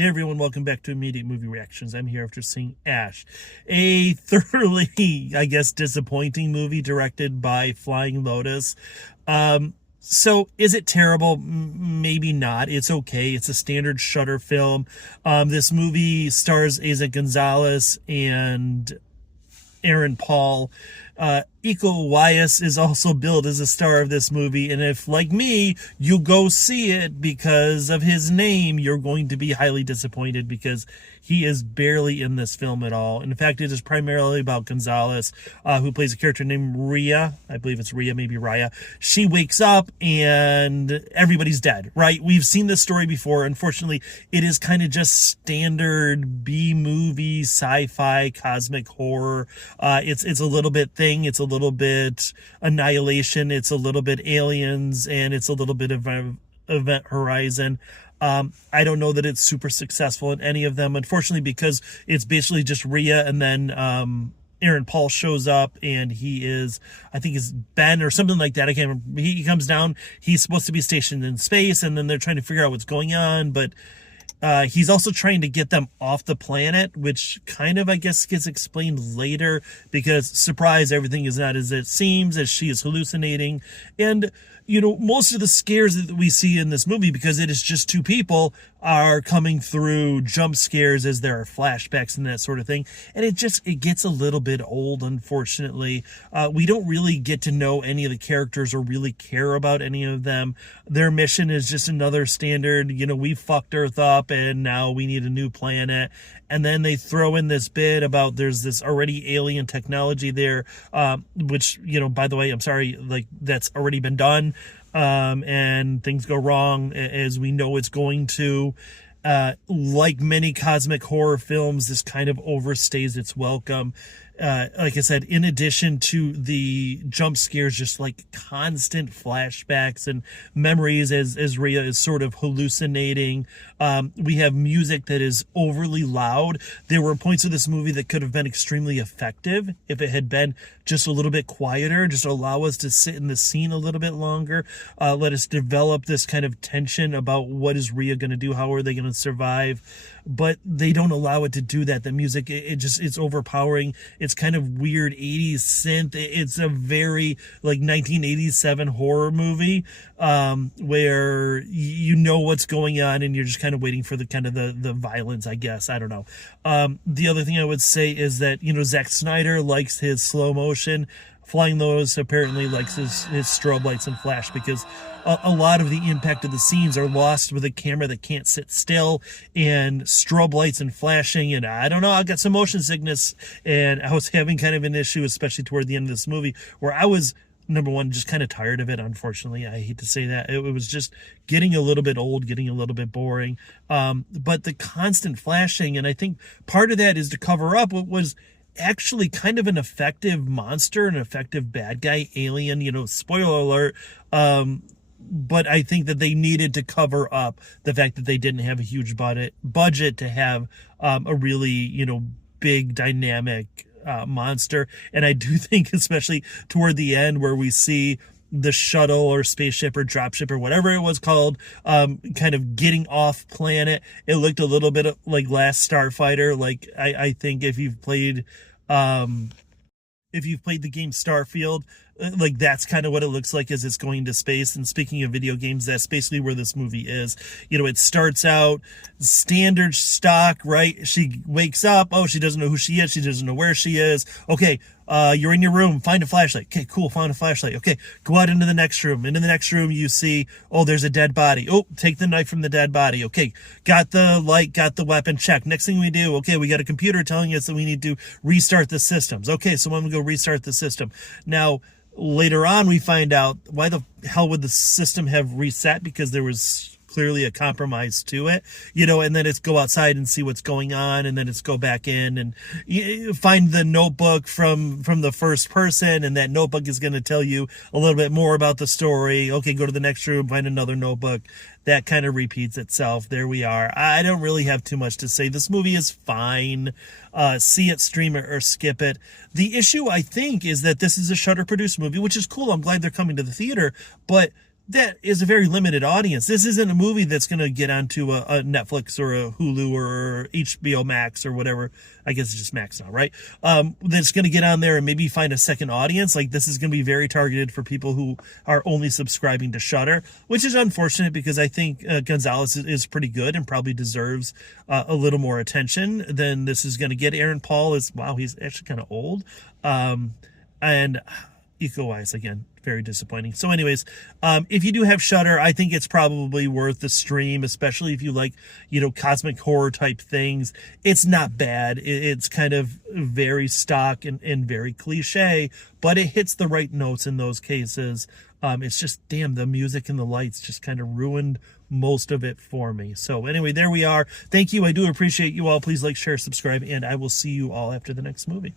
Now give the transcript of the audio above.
Hey everyone, welcome back to Immediate Movie Reactions. I'm here after seeing Ash, a thoroughly, I guess, disappointing movie directed by Flying Lotus. So is it terrible? Maybe not. It's okay. It's a standard Shudder film. This movie stars Eiza Gonzalez and Aaron Paul. Iko Uwais is also billed as a star of this movie, and if, like me, you go see it because of his name, you're going to be highly disappointed because he is barely in this film at all. In fact, it is primarily about Gonzalez, who plays a character named Rhea. I believe it's Rhea, maybe Raya. She wakes up and everybody's dead, right? We've seen this story before. Unfortunately, it is kind of just standard B-movie, sci-fi, cosmic horror. It's a little bit Thing, it's a little bit Annihilation, it's a little bit Aliens, and it's a little bit of Event Horizon. I don't know that it's super successful in any of them, unfortunately, because it's basically just Rhea, and then Aaron Paul shows up, and he is, I think is Ben or something like that. I can't remember. He comes down, he's supposed to be stationed in space, and then they're trying to figure out what's going on, but he's also trying to get them off the planet, which kind of, I guess, gets explained later because, surprise, everything is not as it seems, as she is hallucinating. And, you know, most of the scares that we see in this movie, because it is just two people, are coming through jump scares as there are flashbacks and that sort of thing. And it gets a little bit old, unfortunately. We don't really get to know any of the characters or really care about any of them. Their mission is just another standard, you know, we fucked Earth up and now we need a new planet. And then they throw in this bit about there's this already alien technology there, which, you know, by the way, I'm sorry, like, that's already been done. And things go wrong, as we know it's going to. Like many cosmic horror films, this kind of overstays its welcome. Like I said, in addition to the jump scares, just like constant flashbacks and memories as Rhea is sort of hallucinating. We have music that is overly loud. There were points of this movie that could have been extremely effective if it had been just a little bit quieter, just allow us to sit in the scene a little bit longer, let us develop this kind of tension about what is Rhea going to do, how are they going to survive. But they don't allow it to do that. The music, it's overpowering. It's kind of weird 80s synth. It's a very like 1987 horror movie, where you know what's going on and you're just kind of waiting for the kind of the violence, I guess. I don't know. The other thing I would say is that, you know, Zack Snyder likes his slow motion. Flying Lotus apparently likes his strobe lights and flash, because a lot of the impact of the scenes are lost with a camera that can't sit still and strobe lights and flashing. And I don't know, I got some motion sickness, and I was having kind of an issue, especially toward the end of this movie, where I was, number one, just kind of tired of it. Unfortunately, I hate to say that. It was just getting a little bit old, getting a little bit boring. But the constant flashing, and I think part of that is to cover up what was actually kind of an effective monster, an effective bad guy, alien, you know, spoiler alert. But I think that they needed to cover up the fact that they didn't have a huge budget to have a really, you know, big dynamic monster. And I do think, especially toward the end, where we see the shuttle or spaceship or dropship or whatever it was called, kind of getting off planet, it looked a little bit like Last Starfighter. Like, I think if you've played the game Starfield, like, that's kind of what it looks like as it's going to space. And speaking of video games, that's basically where this movie is. You know, it starts out standard stock, right? She wakes up. Oh, she doesn't know who she is. She doesn't know where she is. Okay, you're in your room. Find a flashlight. Okay, cool. Found a flashlight. Okay, go out into the next room. Into the next room, you see, oh, there's a dead body. Oh, take the knife from the dead body. Okay, got the light, got the weapon, check. Next thing we do, okay, we got a computer telling us that we need to restart the systems. Okay, so I'm going to go restart the system. Now, later on, we find out why the hell would the system have reset, because there was clearly a compromise to it, you know. And then it's go outside and see what's going on, and then it's go back in and find the notebook from the first person, and that notebook is going to tell you a little bit more about the story. Okay, go to the next room, find another notebook. That kind of repeats itself. There we are. I don't really have too much to say. This movie is fine. See it, stream it, or skip it. The issue, I think, is that this is a Shudder produced movie, which is cool. I'm glad they're coming to the theater, but that is a very limited audience. This isn't a movie that's going to get onto a Netflix or a Hulu or HBO Max or whatever. I guess it's just Max now, right? That's going to get on there and maybe find a second audience. Like, this is going to be very targeted for people who are only subscribing to Shudder, which is unfortunate because I think Gonzalez is pretty good and probably deserves a little more attention than this is going to get. Aaron Paul is, wow, he's actually kind of old. And Eco-wise, again, very disappointing. So anyways, if you do have Shudder, I think it's probably worth the stream, especially if you like, cosmic horror type things. It's not bad. It's kind of very stock and very cliche, but it hits the right notes in those cases. It's just, damn, the music and the lights just kind of ruined most of it for me. So anyway, there we are. Thank you. I do appreciate you all. Please like, share, subscribe, and I will see you all after the next movie.